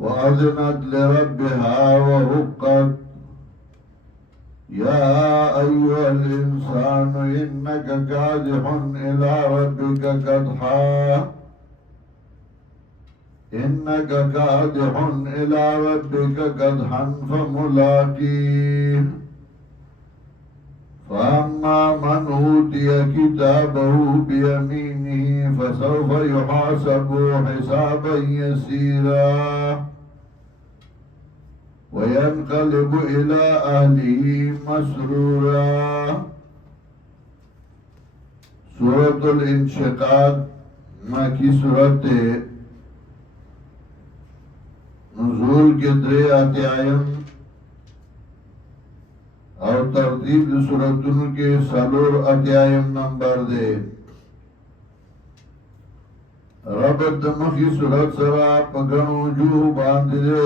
وأذنت لربها وهقت يا أيها الإنسان إنك كادح إلى ربك كدحا إنك كادح إلى ربك كدحا فملاقيه فأما من أوتي كتابه بيمينه فسوف يحاسب حسابا يسيرا وينقلب إلى أهله مسرورا. سورة الانشقاق مکی سورت نزول کے 3 آیات اور ترتیب سورتوں کے 4 آیات نمبر دے. ربط مخی سورت سرا پگنو جو باندے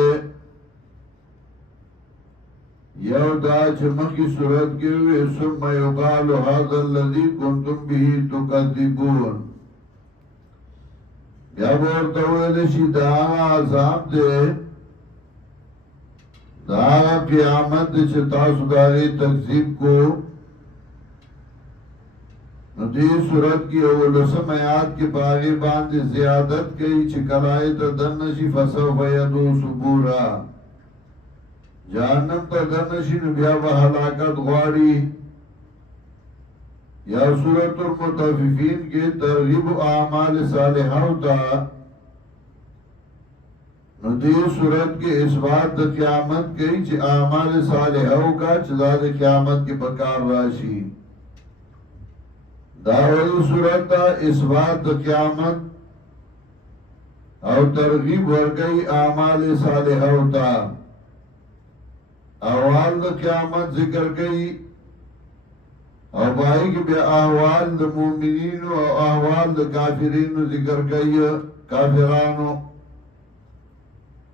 یو دا چمکی صورت کے ہوئے ثم یقال هذا الذي كنتم به تكذبون. یا بورتا ہوئے لشی دا عذاب دے دا قیامت دے چھتا سداری تکذیب کو. ندی صورت کی اول سمیات کے باغی باندے زیادت کئی چکرائی تا دنشی فسوف یدو سبورا. جہنم تا دنشین بیا با حلاکت غواری. یا سورة المطففین کے ترغیب اعمال صالحہ ہوتا. ندی سورت کے اثبات دا قیامت کئی چی اعمال صالحہ کا چدا دا قیامت کے بکار راشی. داولی سورت دا اثبات دا قیامت اور ترغیب ورگئی اعمال صالحہ ہوتا. احوال دا قیامت ذکر کئی اور بائی کی بے احوال دا مومنین و احوال دا کافرین ذکر کئی. کافرانو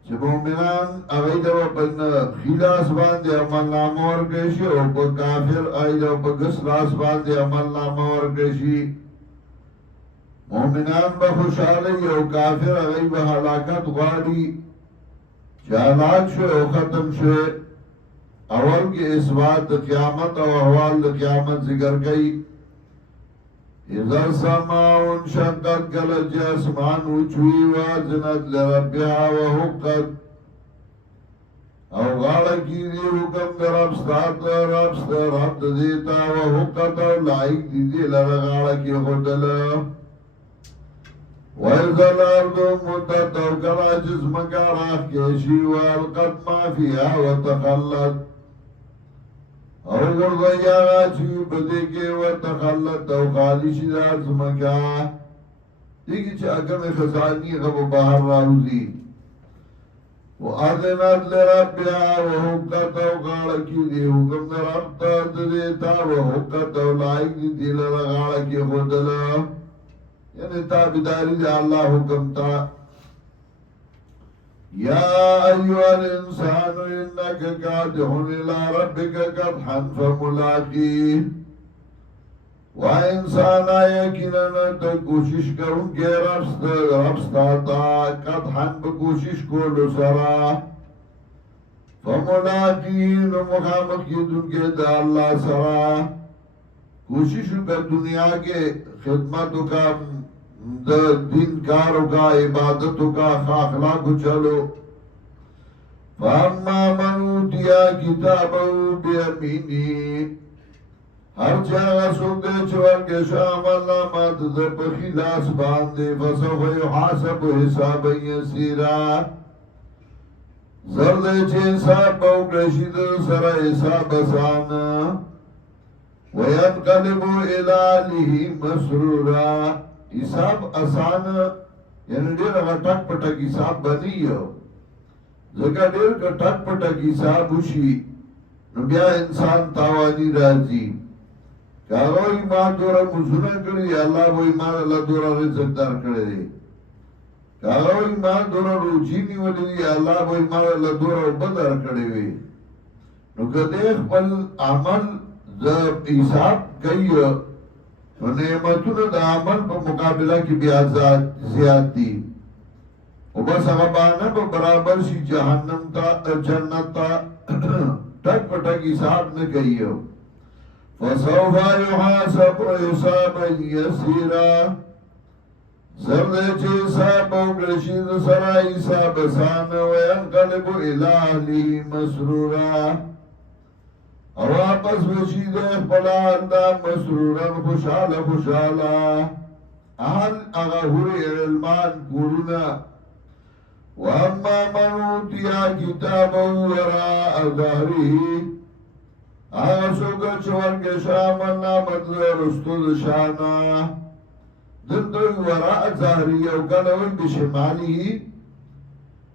چه مومنان اغیدہ و پن خیلاس باندے عمل نامور کشی اور پا کافر اغیدہ و پا گسلاس باندے عمل نامور کشی. مومنان با خوشحالی اور کافر اغیدہ حلاکت غاڑی چالاک شوئے و ختم شوئے. اول کے اثبات دا قیامت اور احوال دا قیامت ذکر کئی. اذا سماؤن شقت کلچ اسمان اچوی وازنت لربها وحقت او غاڑا کی دی حکم در ربستات ربست دیتا وحقت او لائک دی دی لرغاڑا کی خودل. وَإِذَا الْأَرْضُ مُدَّتْ او کلا جسم کا راہ کیشی وَالْقَتْ مَا فِيهَا وَتَخَلَّتْ او گردائی آغا چوی بدے کے و تخلت او خالی شدار زمکا. دیکھی چا اکم خزانی غب باہر راوزی. و آدنات لربیا و حقت او غاڑا کی دی حکم در ابتاد دیتا و حقت او لائک دی دیل غاڑا کی خودلا. یعنی تابداری دی اللہ حکم تا. یا ایوہ الانسان انکا کادح الى ربک کدحا فملاقیہ. و انسان یقیناً تا کوشش کروں کے ربستاتا کدحا بکوشش کو لسرا فملاقیہ مخامق کی دن کے دا اللہ سرا. کوشش کا دنیا کے خدمتوں کا دین کاروں کا عبادتوں کا اخلاق چلو. فاما من اوتیا کتابہ بیمینی ہر جاگہ سوکے چور کے شامل نامت دب خلاص باندے فسوف یحاسب حسابا یسیرا. زرد چه حساب باوکرشید سر حساب سانا وینقلب الى اہلہ مسرورا. حساب آسان یعنی دیر اگر ٹک پٹک حساب بنی ہو زکا دیر کا ٹک پٹک حساب ہوشی نو بیا انسان تاوانی رازی. کارو ایمان دورا مزونہ کری اللہ وہ ایمان اللہ دورا رزق دار کرے دے. کارو ایمان دورا روجینی ولی دی اللہ وہ ایمان اللہ دورا بدر کرے وے. نو کدیخ پل عمل حساب کئی نعمتون دا عمل پا مقابلہ کی بیازات زیاد دی. خو بس هغه بانه به برابر شي جهنم ته جنت ته ټک په ټک حساب نه کوي فسوف يحاسب حسابا يسيرا زر دې چې حساب وکړي شي د سره حساب آسان وينقلب الى اهله مسرورا او واپس وشي د خپل انده مسرورا خوشاله خوشاله اهل هغه هوري علمان کورونه واما من اوتیا کتابه وراء ظهره هغه څوک چې ورکړي شامل نامت رستو د شانه دلته وراء ظهري او کله وي بشمالي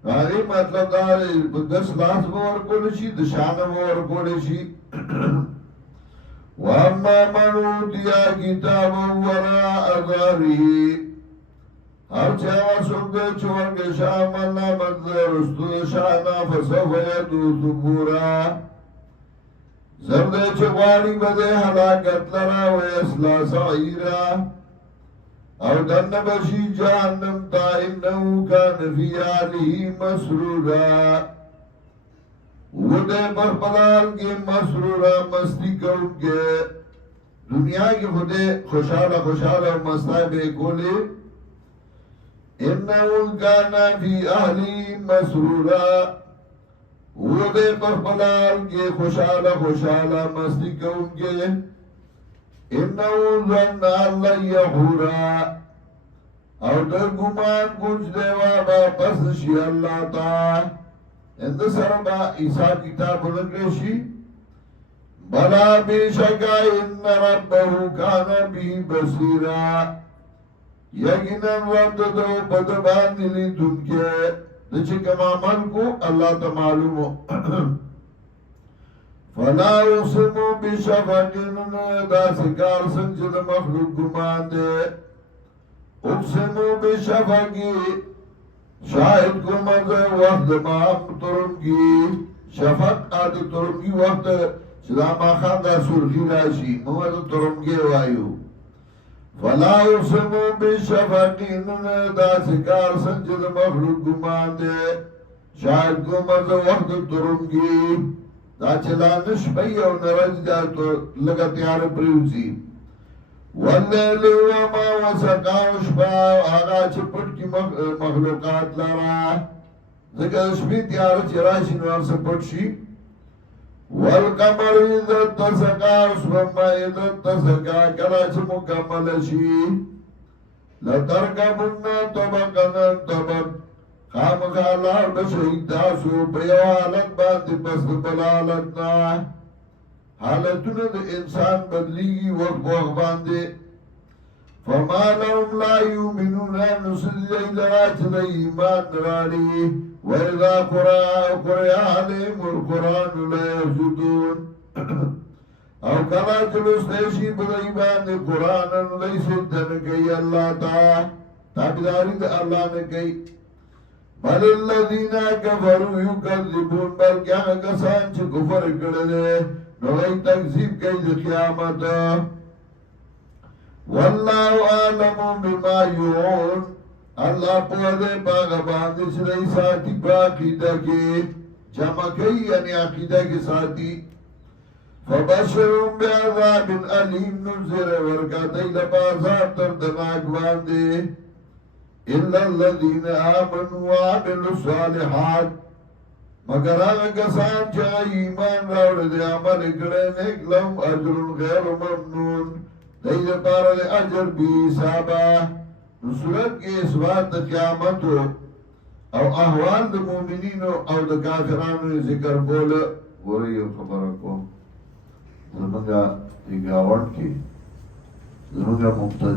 هغه مطلب دا په داس لاس ورکول شي د شانه ورکول شي واما من اوتیا کتابه وراء ظهره هر چا څوک چې ورکړي شامل نامت رستو د شانه فسوف يدعو ثبورا زرده چه غواری بده حلاکت لرا و اصلا سعیرا او دن بشی جہنم تا انہو کان فی آلہی مسرورا وہ دے برپلال کے مسرورا مستی کون کے دنیا کی خودے خوشحالا خوشحالا مستعبے کولے انہو کان فی آلہی مسرورا وہ دے پخبلال کے خوشحالا خوشحالا مستی کون کے انہو ظن اللہ یحورا او در گمان کچھ دے وابا پس شی اللہ تا اند سربا عیسیٰ کتاب لگشی بلا بے شکا ان ربہو کانا بھی بصیرا یقینا رب دو بدبان لی دن کے دچه کم عمل کو اللہ تا معلومو فلا اقسمو بشفقین دا سکار سنجد مخلوق گمان دے اقسمو بشفقی شاہد کو مزے وقت مام ترنگی شفق آدھ ترنگی وقت چدا ما خان دا سرخی راشی مواد ترنگی وایو فلا اقسمو بشفقین دا سکار سنجد مخلوق گمان دے شاید کو مزا وقت ترنگی دا چلانش بی او نرج دا تو لگا تیار پریوزی واللیل وما وسقاوش با آغا چپٹ کی مخلوقات لارا ذکر شبی تیار چراشی نوار سپٹ شی والقمر اذا تسقا اسمما اذا تسقا کلاچ مکمل شی لترکبن طبقنا طبق خام خالار بشهید تاسو پیو حالت باندی پس بلالتنا حالتون دا انسان بدلیگی وقت وقت باندی فما لهم لا یومنون نسل دیلراچ دا ایمان نرانی وَإِذَا قُرِئَ عَلَيْهِمُ الْقُرْآنُ لَا يَسْجُدُونَ او کلا چلوستیشی بدائیبان قرآن لئی سجدن کئی اللہ تا تابداری دا اللہ نے کئی بل الذین کفروا یکذبون بلکہ آگا کسان چھ کفر کردے نوئی تکذیب کئی دا قیامت واللہ عالم بما یعون اللہ پوہدے پاگا باندے چلئی ساتھی پا عقیدہ کے جمع کئی یعنی عقیدہ کے ساتھی فبشرهم بعذاب علیم ننزر ورکا دیل بازاب تردناک باندے الا الذین آمنوا وعملوا الصالحات مگر آگا کسان چاہا ایمان راوڑ دے عمل کرے نیک لهم اجر غیر ممنون دیل پارا دے اجر بی حسابا نصورت کے اسوات قیامت او احوال دا مومنین او دا کافران ذکر بول گوری خبرکو زمانگا ایگاوان کی زمانگا مبتد